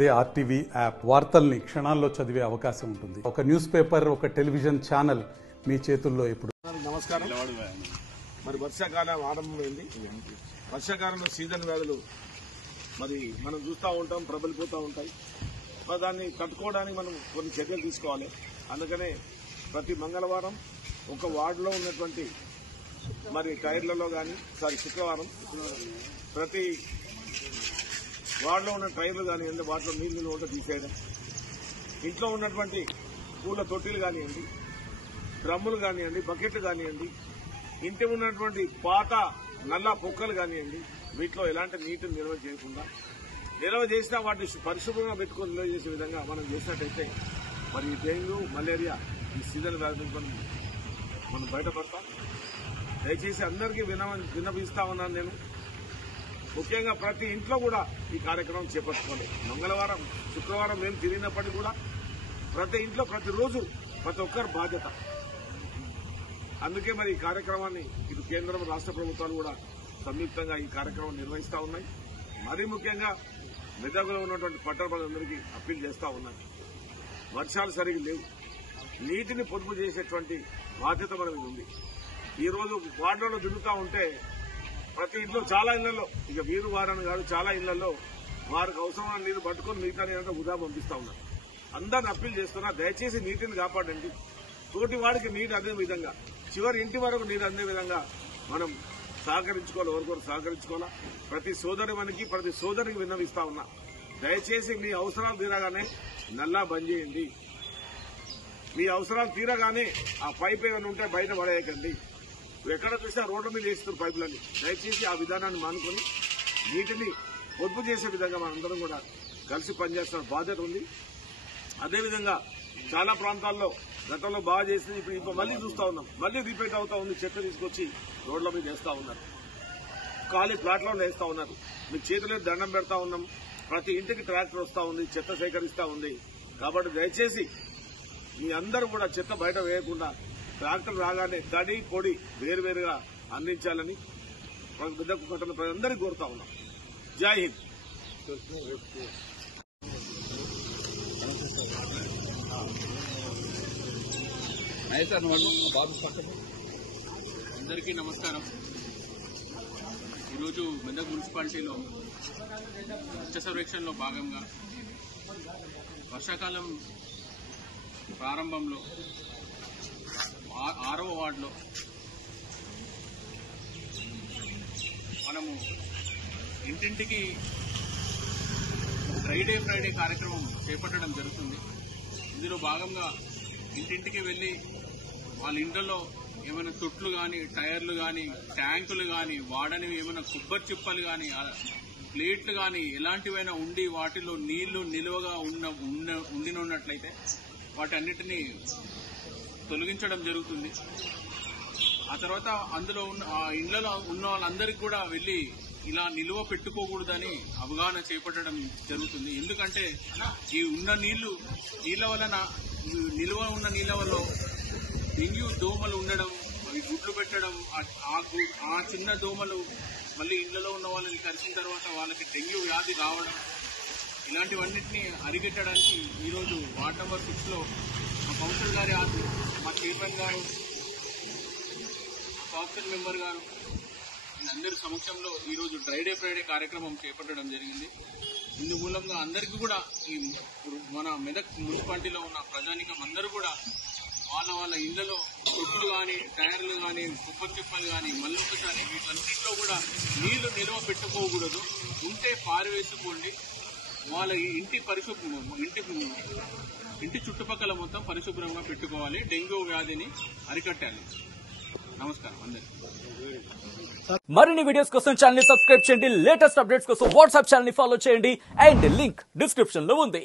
అదే RTV app వార్తల్ని క్షణాల్లో చదివే అవకాశం ఉంటుంది. ఒక న్యూస్ పేపర్, ఒక టెలివిజన్ ఛానల్ మీ చేతుల్లో ఇప్పుడు. నమస్కారం. మరి వర్షాకాలం ఆరంభమైంది. వర్షాకాలంలో సీజన్ వ్యాధులు మరి మనం చూస్తూ ఉంటాం, ప్రబలిపోతూ ఉంటాయి. మరి దాన్ని తట్టుకోవడానికి మనం కొన్ని చర్యలు తీసుకోవాలి. అందుకనే ప్రతి మంగళవారం ఒక వార్డులో ఉన్నటువంటి మరి టైర్లలో కానీ శుక్రవారం ప్రతి వార్డులో ఉన్న టైర్లు కానివ్వండి, వాటిలో నీళ్లు ఉంటే తీసేయడం, ఇంట్లో ఉన్నటువంటి పూల తొట్టిలు కానివ్వండి, డ్రమ్ములు కానివ్వండి, బకెట్లు కానివ్వండి, ఇంటి ఉన్నటువంటి పాత నల్ల పొక్కలు కానివ్వండి, వీటిలో ఎలాంటి నీటిని నిల్వ చేయకుండా, నిల్వ చేసినా వాటిని పరిశుభ్రంగా పెట్టుకుని నిల్వ చేసే విధంగా మనం చేసినట్టయితే మరి డెంగ్యూ, మలేరియా ఈ సీజన్ వ్యాధి మనం బయటపడతాం. దయచేసి అందరికీ విన్నపిస్తా ఉన్నాను. నేను ముఖ్యంగా ప్రతి ఇంట్లో కూడా ఈ కార్యక్రమం చేపట్టుకోవాలి. మంగళవారం, శుక్రవారం మేము తిరిగినప్పటికీ కూడా ప్రతి ఇంట్లో ప్రతిరోజు ప్రతి ఒక్కరి బాధ్యత. అందుకే మరి ఈ కార్యక్రమాన్ని ఇటు కేంద్రం, రాష్ట్ర ప్రభుత్వాలు కూడా సంయుక్తంగా ఈ కార్యక్రమం నిర్వహిస్తూ ఉన్నాయి. మరీ ముఖ్యంగా మెదకులో ఉన్నటువంటి పట్టణ ప్రజలందరికీ అప్పీల్ చేస్తూ ఉన్నాయి. వర్షాలు సరిగ్గా లేవు, నీటిని పొదుపు చేసేటువంటి బాధ్యత మన మీద ఉంది. ఈ రోజు వార్డులలో తిరుగుతూ ఉంటే ప్రతి ఇంట్లో చాలా ఇళ్లలో, ఇక వీరు వారని కాదు, చాలా ఇళ్లలో వారికి అవసరమైన నీరు పట్టుకొని మిగతా నీరంతా వృధా పంపిస్తా ఉన్నారు. అందరిని అప్పీల్ చేస్తున్నా, దయచేసి నీటిని కాపాడండి. తోటి వాడికి నీరు అందే విధంగా, చివరి ఇంటి వరకు నీరు అందే విధంగా మనం సహకరించుకోవాలి. ఎవరికొరు సహకరించుకోవాలా. ప్రతి సోదరికి, ప్రతి సోదరికి విన్నవిస్తా ఉన్నా, దయచేసి మీ అవసరాలు తీరగానే నల్లా బంద్ చేయండి. మీ అవసరాలు తీరగానే ఆ పైప్ ఏమైనా ఉంటే బయట పడేయకండి. ఎక్కడ చూసినా రోడ్ల మీద వేస్తున్నారు పైపులని. దయచేసి ఆ విధానాన్ని మానుకొని నీటిని పొదుపు చేసే విధంగా మనందరం కూడా కలిసి పనిచేస్తున్న బాధ్యత ఉంది. అదేవిధంగా చాలా ప్రాంతాల్లో గతంలో బాగా చేసింది, ఇప్పుడు మళ్లీ చూస్తా ఉన్నాం, మళ్లీ రిపీట్ అవుతా ఉంది. చెత్త తీసుకొచ్చి రోడ్ల మీద వేస్తా ఉన్నారు, ఖాళీ ప్లాట్లో వేస్తా ఉన్నారు. మీ చేతులే దండం పెడతా ఉన్నాం. ప్రతి ఇంటికి ట్రాక్టర్ వస్తా ఉంది, చెత్త సేకరిస్తా ఉంది. కాబట్టి దయచేసి మీ అందరూ కూడా చెత్త బయట వేయకుండా ట్రాక్టర్ రాగానే తడి, పొడి వేరువేరుగా అందించాలని మెదక్ పట్టణ ప్రజలందరికీ కోరుతా ఉన్నాం. జై హింద్. అందరికీ నమస్కారం. ఈరోజు మెదక్ మున్సిపాలిటీలో స్వచ్ఛ సర్వేక్షణలో భాగంగా వర్షాకాలం ప్రారంభంలో 6వ వార్డులో మనము ఇంటింటికి ఫ్రైడే కార్యక్రమం చేపట్టడం జరుగుతుంది. ఇందులో భాగంగా ఇంటింటికి వెళ్లి వాళ్ళ ఇంట్లో ఏమైనా తొట్లు కానీ, టైర్లు కానీ, ట్యాంకులు కానీ, వాడనివి ఏమైనా కొబ్బరి చిప్పలు కానీ, ప్లేట్లు కానీ ఎలాంటివైనా ఉండి వాటిలో నీళ్లు నిలువగా ఉండినట్లయితే వాటన్నిటినీ తొలగించడం జరుగుతుంది. ఆ తర్వాత అందులో ఉన్న ఇళ్లలో ఉన్న వాళ్ళందరికీ కూడా వెళ్లి ఇలా నిలువ పెట్టుకోకూడదని అవగాహన చేపట్టడం జరుగుతుంది. ఎందుకంటే ఈ ఉన్న నీళ్ల వలన, నిలువ ఉన్న నీళ్ల వల్ల డెంగ్యూ దోమలు ఉండడం, గుడ్లు పెట్టడం, ఆ చిన్న దోమలు మళ్లీ ఇళ్లలో ఉన్న వాళ్ళని కలిసిన తర్వాత వాళ్ళకి డెంగ్యూ వ్యాధి రావడం, ఇలాంటివన్నింటినీ అరికట్టడానికి ఈరోజు వార్డ్ నెంబర్ 6లో మా కౌన్సిల్ గారి, మా చైర్మన్ గారు, కౌన్సిల్ మెంబర్ గారు అందరి సమక్షంలో ఈరోజు ఫ్రైడే కార్యక్రమం చేపట్టడం జరిగింది. ఇందు మూలంగా అందరికీ కూడా ఈ మన మెదక్ మున్సిపాలిటీలో ఉన్న ప్రజానికం అందరూ కూడా వాళ్ళ ఇళ్లలో తొట్టులు కానీ, టైర్లు కానీ, కొబ్బరి చిప్పలు కానీ, మళ్ళొకసారి వీటన్నింటిలో కూడా నీళ్లు నిల్వ పెట్టుకోకూడదు. ఉంటే పారివేసుకోండి. వాళ్ళ ఇంటి చుట్టుపక్కల మొత్తం పరిశుభ్రంగా పెట్టుకోవాలి. డెంగ్యూ వ్యాధిని అరికట్టాలి. నమస్కారం అందరికీ. మరిన్ని వీడియోస్ కోసం ఛానల్ ని సబ్స్క్రైబ్ చేయండి. లేటెస్ట్ అప్డేట్స్ కోసం వాట్సాప్ ఛానల్ ని ఫాలో చేయండి. అండ్ లింక్ డిస్క్రిప్షన్ లో ఉంది.